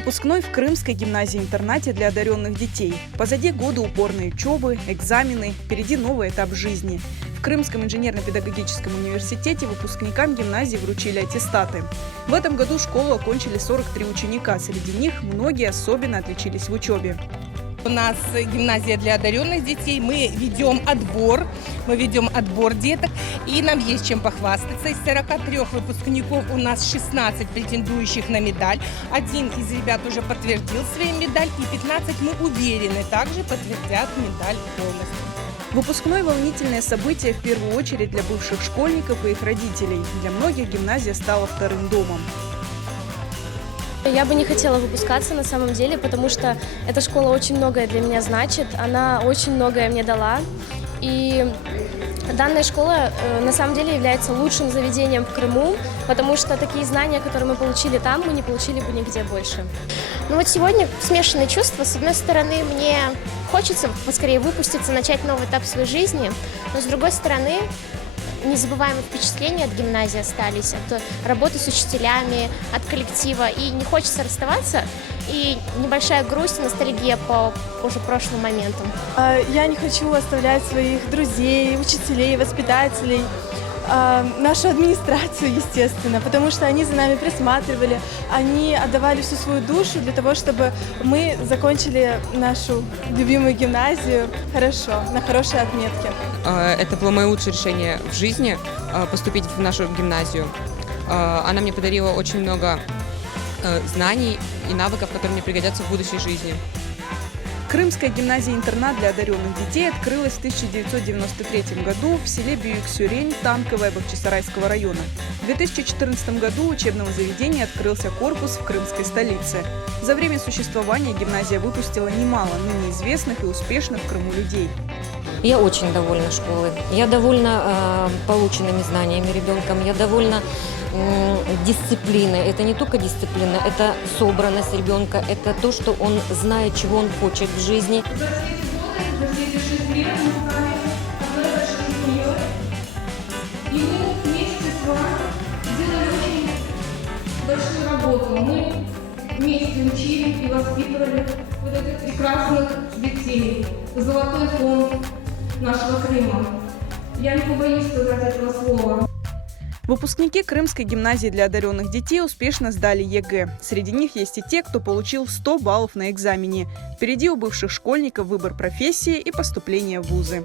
Выпускной в Крымской гимназии-интернате для одаренных детей. Позади годы упорной учебы, экзамены, впереди новый этап жизни. В Крымском инженерно-педагогическом университете выпускникам гимназии вручили аттестаты. В этом году школу окончили 43 ученика. Среди них многие особенно отличились в учебе. У нас гимназия для одаренных детей, мы ведем отбор деток, и нам есть чем похвастаться. Из 43 выпускников у нас 16 претендующих на медаль. Один из ребят уже подтвердил свою медаль, и 15, мы уверены, также подтвердят медаль полностью. Выпускной – волнительное событие в первую очередь для бывших школьников и их родителей. Для многих гимназия стала вторым домом. Я бы не хотела выпускаться на самом деле, потому что эта школа очень многое для меня значит, она очень многое мне дала. И данная школа на самом деле является лучшим заведением в Крыму, потому что такие знания, которые мы получили там, мы не получили бы нигде больше. Ну вот сегодня смешанные чувства. С одной стороны, мне хочется поскорее выпуститься, начать новый этап своей жизни, но с другой стороны, незабываемые впечатления от гимназии остались, от работы с учителями, от коллектива, и не хочется расставаться, и небольшая грусть и ностальгия по уже прошлым моментам. Я не хочу оставлять своих друзей, учителей, воспитателей, нашу администрацию, естественно, потому что они за нами присматривали, они отдавали всю свою душу для того, чтобы мы закончили нашу любимую гимназию хорошо, на хорошей отметке. Это было мое лучшее решение в жизни – поступить в нашу гимназию. Она мне подарила очень много знаний и навыков, которые мне пригодятся в будущей жизни. Крымская гимназия-интернат для одаренных детей открылась в 1993 году в селе Бююк-Сюрень, Танковое Бахчисарайского района. В 2014 году у учебного заведения открылся корпус в крымской столице. За время существования гимназия выпустила немало ныне известных и успешных в Крыму людей. Я очень довольна школой, я довольна полученными знаниями ребенком, я довольна дисциплиной. Это не только дисциплина, это собранность ребенка, это то, что он знает, чего он хочет в жизни. И мы вместе с вами делали очень большую работу. Мы вместе учили и воспитывали вот этих прекрасных детей. Золотой фонд нашего Крыма. Я не побоюсь сказать этого слова. Выпускники Крымской гимназии для одаренных детей успешно сдали ЕГЭ. Среди них есть и те, кто получил 100 баллов на экзамене. Впереди у бывших школьников выбор профессии и поступление в вузы.